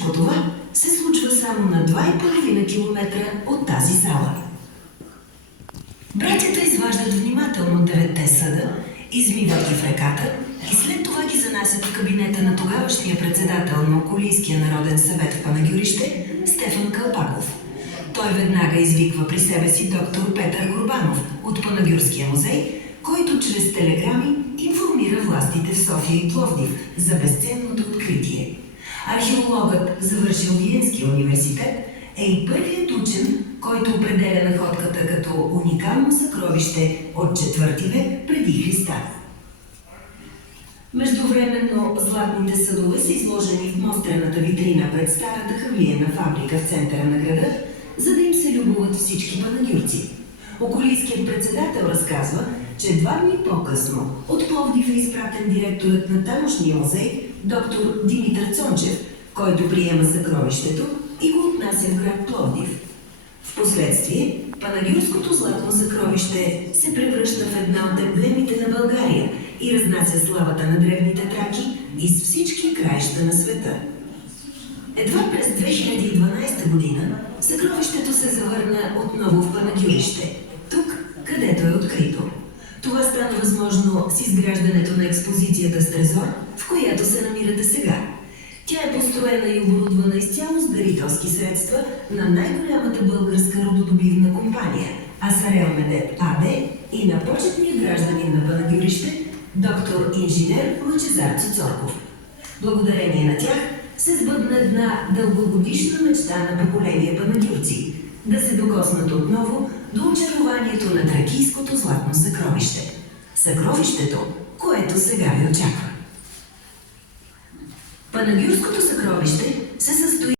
всичко това се случва само на 2,5 километра от тази зала. Братята изваждат внимателно 9 съда, измиват ги в реката и след това ги занасят в кабинета на тогавашния председател на Околийския народен съвет в Панагюрище Стефан Калпаков. Той веднага извиква при себе си доктор Петър Горбанов от Панагюрския музей, който чрез телеграми информира властите в София и Пловдив за безценното откритие. Археологът, завършил Виенския университет, е и първият учен, който определя находката като уникално съкровище от 4 век преди Христа. Междувременно златните съдове са изложени в мострената витрина пред старата хавлиена фабрика в центъра на града, за да им се любоват всички панагюрци. Околийският председател разказва, че 2 дни по-късно от Пловдив е изпратен директорът на тамошния музей, доктор Димитър Цончев, който приема съкровището и го отнася в град Пловдив. Впоследствие панагюрското златно съкровище се превръща в една от емблемите на България и разнася славата на древните траки из всички краища на света. Едва през 2012 година съкровището се завърна отново в Панагюрище, тук, където е открито. Това стана възможно с изграждането на експозицията с трезор, в която се намирате сега. Тя е построена и оборудвана изцяло с дарителски средства на най-голямата българска рододобивна компания Асарел Медет АД и на почетния гражданин на Панагюрище, доктор инженер Лъчезар Цицорков. Благодарение на тях се сбъдна една дългогодишна мечта на поколение панагюрци – да се докоснат отново до очарованието на тракийското златно съкровище. Съкровището, което сега ви очаква. Панагюрското съкровище